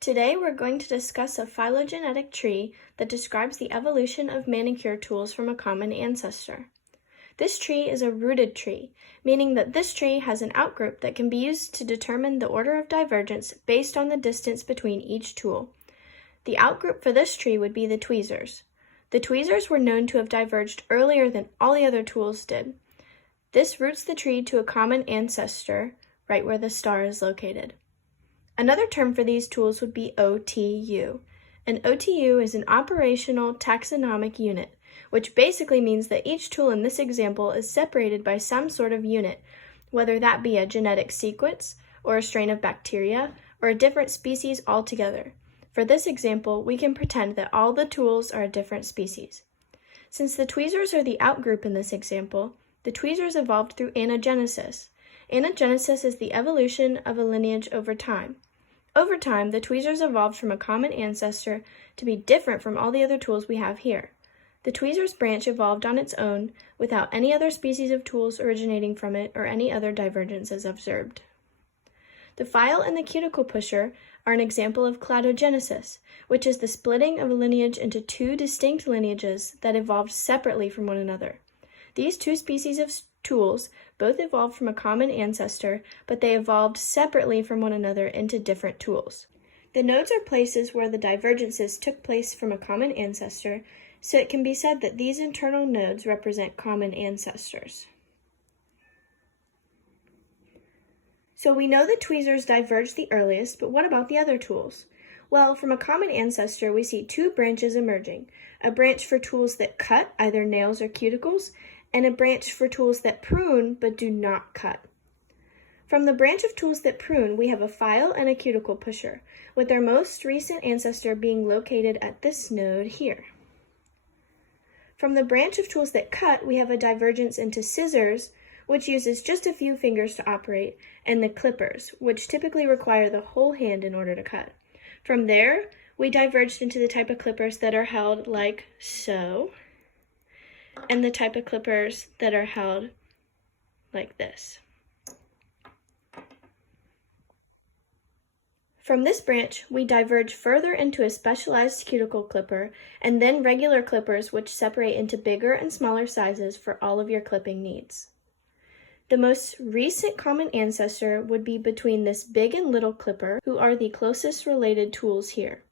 Today we're going to discuss a phylogenetic tree that describes the evolution of manicure tools from a common ancestor. This tree is a rooted tree, meaning that this tree has an outgroup that can be used to determine the order of divergence based on the distance between each tool. The outgroup for this tree would be the tweezers. The tweezers were known to have diverged earlier than all the other tools did. This roots the tree to a common ancestor, right where the star is located. Another term for these tools would be OTU. An OTU is an operational taxonomic unit, which basically means that each tool in this example is separated by some sort of unit, whether that be a genetic sequence, or a strain of bacteria, or a different species altogether. For this example, we can pretend that all the tools are a different species. Since the tweezers are the outgroup in this example, the tweezers evolved through anagenesis. Anagenesis is the evolution of a lineage over time. Over time, the tweezers evolved from a common ancestor to be different from all the other tools we have here. The tweezers branch evolved on its own without any other species of tools originating from it or any other divergences observed. The file and the cuticle pusher are an example of cladogenesis, which is the splitting of a lineage into two distinct lineages that evolved separately from one another. These two species of tools both evolved from a common ancestor, but they evolved separately from one another into different tools. The nodes are places where the divergences took place from a common ancestor, so it can be said that these internal nodes represent common ancestors. So we know that tweezers diverged the earliest, but what about the other tools? Well, from a common ancestor, we see two branches emerging, a branch for tools that cut, either nails or cuticles, and a branch for tools that prune but do not cut. From the branch of tools that prune, we have a file and a cuticle pusher, with their most recent ancestor being located at this node here. From the branch of tools that cut, we have a divergence into scissors, which uses just a few fingers to operate, and the clippers, which typically require the whole hand in order to cut. From there, we diverged into the type of clippers that are held like so, and the type of clippers that are held like this. From this branch, we diverge further into a specialized cuticle clipper, and then regular clippers which separate into bigger and smaller sizes for all of your clipping needs. The most recent common ancestor would be between this big and little clipper, who are the closest related tools here.